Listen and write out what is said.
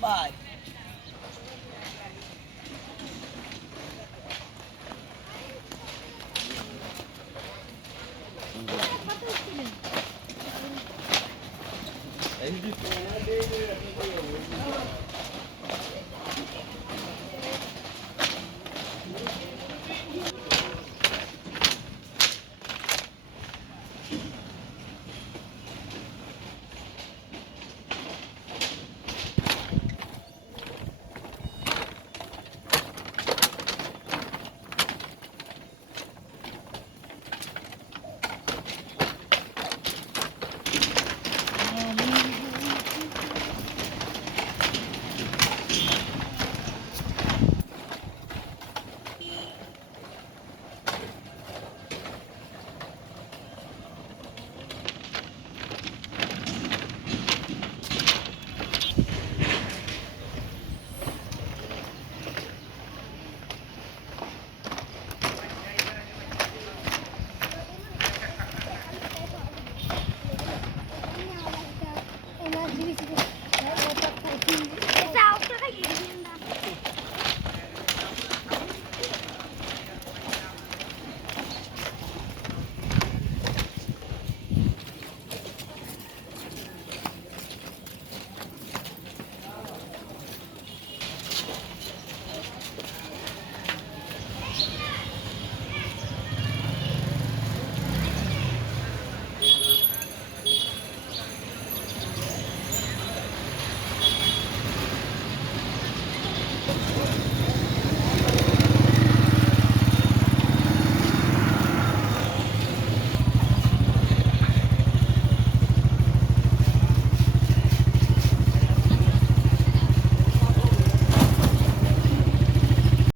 Five. 핸드폰 하나 내일